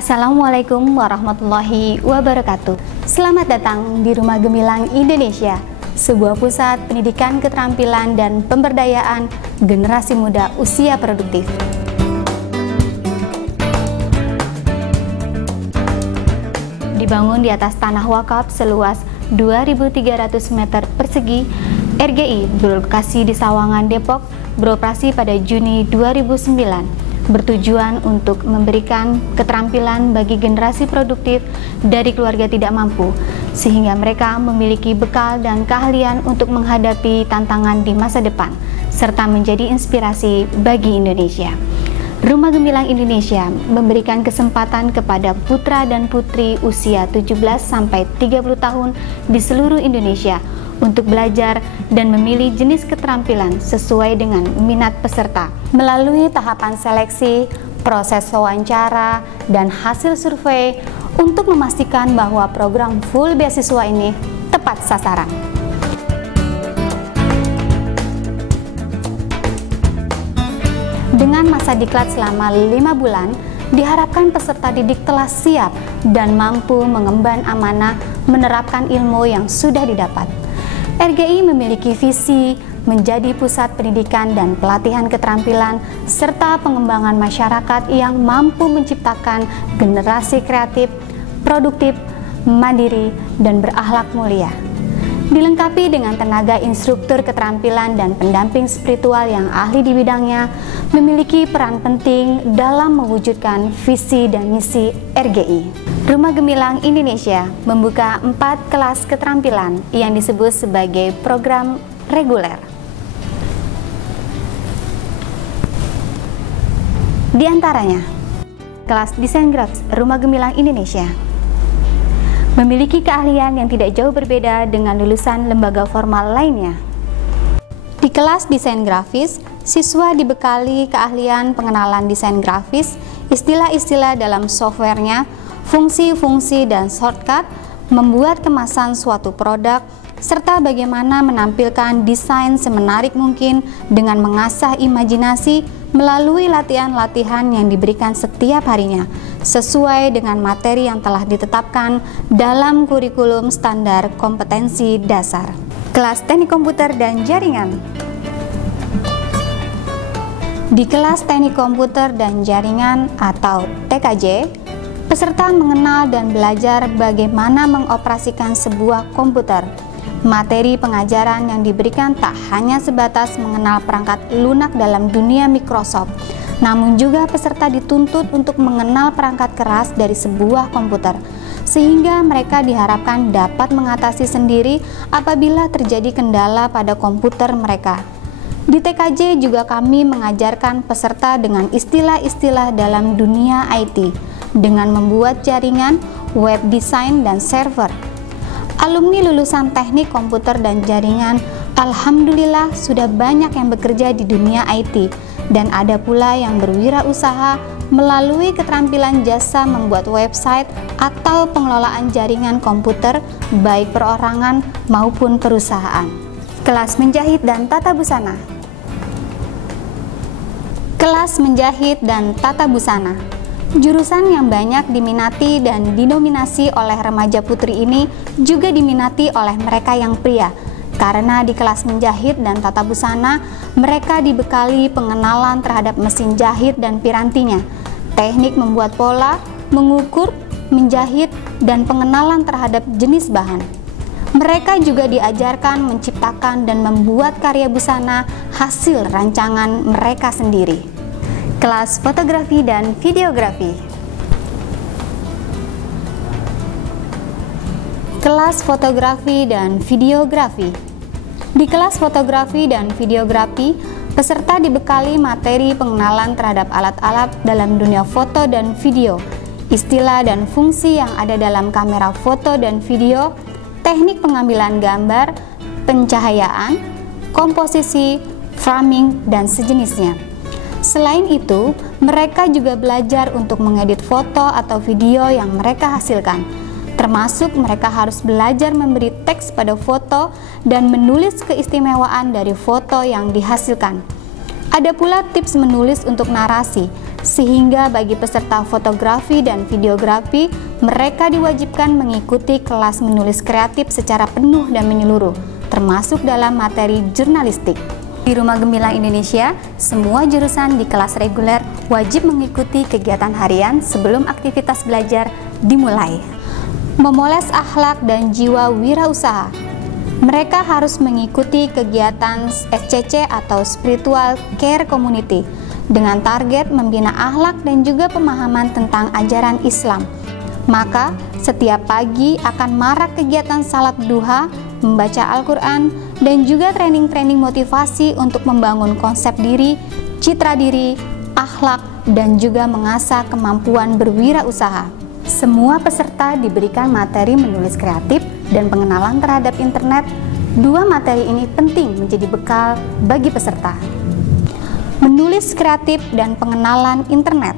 Assalamualaikum warahmatullahi wabarakatuh. Selamat datang di Rumah Gemilang Indonesia, sebuah pusat pendidikan keterampilan dan pemberdayaan generasi muda usia produktif. Dibangun di atas tanah wakaf seluas 2.300 meter persegi, RGI berlokasi di Sawangan, Depok, beroperasi pada Juni 2009, bertujuan untuk memberikan keterampilan bagi generasi produktif dari keluarga tidak mampu, sehingga mereka memiliki bekal dan keahlian untuk menghadapi tantangan di masa depan, serta menjadi inspirasi bagi Indonesia. Rumah Gemilang Indonesia memberikan kesempatan kepada putra dan putri usia 17-30 tahun di seluruh Indonesia untuk belajar dan memilih jenis keterampilan sesuai dengan minat peserta. Melalui tahapan seleksi, proses wawancara, dan hasil survei untuk memastikan bahwa program full beasiswa ini tepat sasaran. Dengan masa diklat selama 5 bulan, diharapkan peserta didik telah siap dan mampu mengemban amanah menerapkan ilmu yang sudah didapat. RGI memiliki visi menjadi pusat pendidikan dan pelatihan keterampilan serta pengembangan masyarakat yang mampu menciptakan generasi kreatif, produktif, mandiri, dan berakhlak mulia. Dilengkapi dengan tenaga instruktur keterampilan dan pendamping spiritual yang ahli di bidangnya, memiliki peran penting dalam mewujudkan visi dan misi RGI. Rumah Gemilang Indonesia membuka 4 kelas keterampilan yang disebut sebagai program reguler. Di antaranya, kelas desain grafis Rumah Gemilang Indonesia memiliki keahlian yang tidak jauh berbeda dengan lulusan lembaga formal lainnya. Di kelas desain grafis, siswa dibekali keahlian pengenalan desain grafis, istilah-istilah dalam softwarenya, fungsi-fungsi dan shortcut, membuat kemasan suatu produk, serta bagaimana menampilkan desain semenarik mungkin dengan mengasah imajinasi melalui latihan-latihan yang diberikan setiap harinya, sesuai dengan materi yang telah ditetapkan dalam kurikulum standar kompetensi dasar. Kelas teknik komputer dan jaringan. Di kelas teknik komputer dan jaringan atau TKJ, peserta mengenal dan belajar bagaimana mengoperasikan sebuah komputer. Materi pengajaran yang diberikan tak hanya sebatas mengenal perangkat lunak dalam dunia Microsoft, namun juga peserta dituntut untuk mengenal perangkat keras dari sebuah komputer, sehingga mereka diharapkan dapat mengatasi sendiri apabila terjadi kendala pada komputer mereka. Di TKJ juga kami mengajarkan peserta dengan istilah-istilah dalam dunia IT, dengan membuat jaringan, web design, dan server. Alumni lulusan teknik komputer dan jaringan, alhamdulillah sudah banyak yang bekerja di dunia IT, dan ada pula yang berwirausaha melalui keterampilan jasa membuat website atau pengelolaan jaringan komputer, baik perorangan maupun perusahaan. Kelas menjahit dan tata busana. Kelas menjahit dan tata busana, jurusan yang banyak diminati dan didominasi oleh remaja putri ini juga diminati oleh mereka yang pria, karena di kelas menjahit dan tata busana mereka dibekali pengenalan terhadap mesin jahit dan pirantinya, teknik membuat pola, mengukur, menjahit, dan pengenalan terhadap jenis bahan. Mereka juga diajarkan menciptakan dan membuat karya busana hasil rancangan mereka sendiri. Kelas fotografi dan videografi. Kelas fotografi dan videografi. Di kelas fotografi dan videografi, peserta dibekali materi pengenalan terhadap alat-alat dalam dunia foto dan video, istilah dan fungsi yang ada dalam kamera foto dan video, teknik pengambilan gambar, pencahayaan, komposisi, framing, dan sejenisnya. Selain itu, mereka juga belajar untuk mengedit foto atau video yang mereka hasilkan. Termasuk mereka harus belajar memberi teks pada foto dan menulis keistimewaan dari foto yang dihasilkan. Ada pula tips menulis untuk narasi sehingga bagi peserta fotografi dan videografi, mereka diwajibkan mengikuti kelas menulis kreatif secara penuh dan menyeluruh, termasuk dalam materi jurnalistik. Di Rumah Gemilang Indonesia, semua jurusan di kelas reguler wajib mengikuti kegiatan harian sebelum aktivitas belajar dimulai. Memoles akhlak dan jiwa wirausaha. Mereka harus mengikuti kegiatan SCC atau Spiritual Care Community dengan target membina akhlak dan juga pemahaman tentang ajaran Islam. Maka, setiap pagi akan marak kegiatan salat duha, membaca Al-Quran, dan juga training-training motivasi untuk membangun konsep diri, citra diri, akhlak, dan juga mengasah kemampuan berwirausaha. Semua peserta diberikan materi menulis kreatif dan pengenalan terhadap internet. Dua materi ini penting menjadi bekal bagi peserta. Menulis kreatif dan pengenalan internet.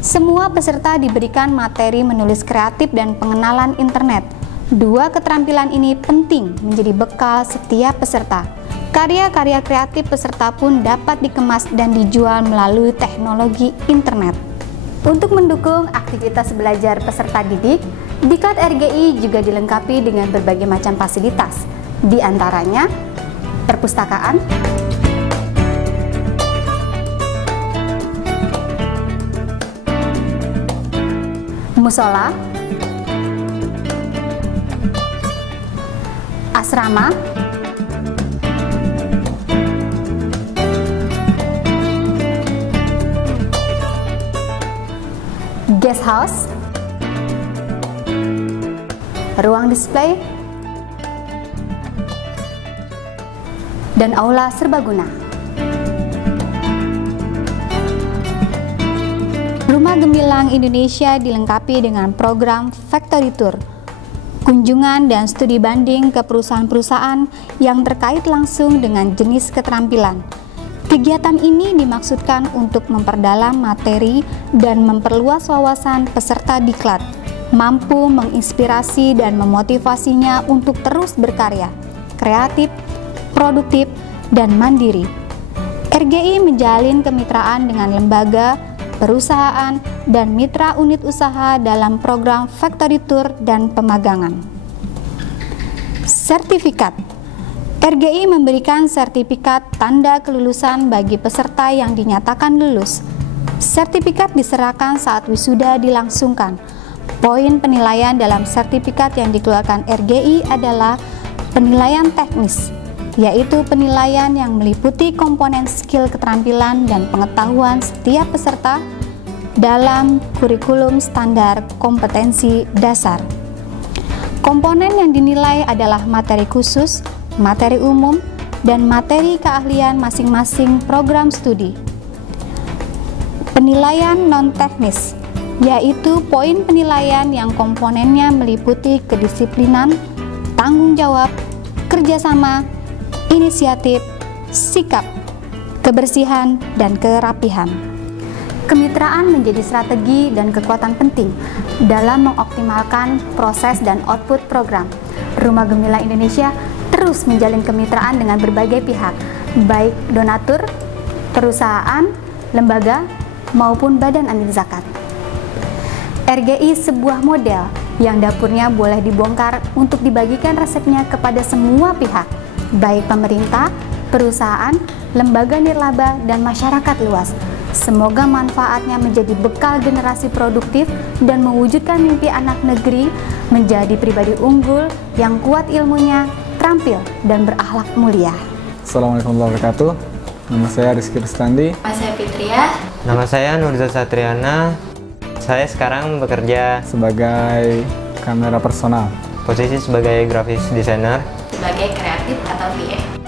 Semua peserta diberikan materi menulis kreatif dan pengenalan internet. Dua keterampilan ini penting menjadi bekal setiap peserta. Karya-karya kreatif peserta pun dapat dikemas dan dijual melalui teknologi internet. Untuk mendukung aktivitas belajar peserta didik, Diklat RGI juga dilengkapi dengan berbagai macam fasilitas, di antaranya perpustakaan, musola, asrama, guest house, ruang display, dan aula serbaguna. Rumah Gemilang Indonesia dilengkapi dengan program Factory Tour, kunjungan dan studi banding ke perusahaan-perusahaan yang terkait langsung dengan jenis keterampilan. Kegiatan ini dimaksudkan untuk memperdalam materi dan memperluas wawasan peserta diklat, mampu menginspirasi dan memotivasinya untuk terus berkarya, kreatif, produktif, dan mandiri. RGI menjalin kemitraan dengan lembaga, perusahaan, dan mitra unit usaha dalam program Factory Tour dan pemagangan. Sertifikat. RGI memberikan sertifikat tanda kelulusan bagi peserta yang dinyatakan lulus. Sertifikat diserahkan saat wisuda dilangsungkan. Poin penilaian dalam sertifikat yang dikeluarkan RGI adalah penilaian teknis, yaitu penilaian yang meliputi komponen skill keterampilan dan pengetahuan setiap peserta dalam kurikulum standar kompetensi dasar. Komponen yang dinilai adalah materi khusus, materi umum, dan materi keahlian masing-masing program studi. Penilaian non-teknis, yaitu poin penilaian yang komponennya meliputi kedisiplinan, tanggung jawab, kerjasama, inisiatif, sikap, kebersihan, dan kerapihan. Kemitraan menjadi strategi dan kekuatan penting dalam mengoptimalkan proses dan output program. Rumah Gemilang Indonesia terus menjalin kemitraan dengan berbagai pihak, baik donatur, perusahaan, lembaga, maupun badan amil zakat. RGI sebuah model yang dapurnya boleh dibongkar untuk dibagikan resepnya kepada semua pihak, baik pemerintah, perusahaan, lembaga nirlaba, dan masyarakat luas. Semoga manfaatnya menjadi bekal generasi produktif dan mewujudkan mimpi anak negeri menjadi pribadi unggul yang kuat ilmunya, terampil, dan berakhlak mulia. Assalamualaikum warahmatullahi wabarakatuh. Nama saya Rizky Rustandi. Nama saya Fitria. Nama saya Nurza Satriana. Saya sekarang bekerja sebagai kamera personal. Posisi sebagai graphics designer. Sebagai kreatif atau VA.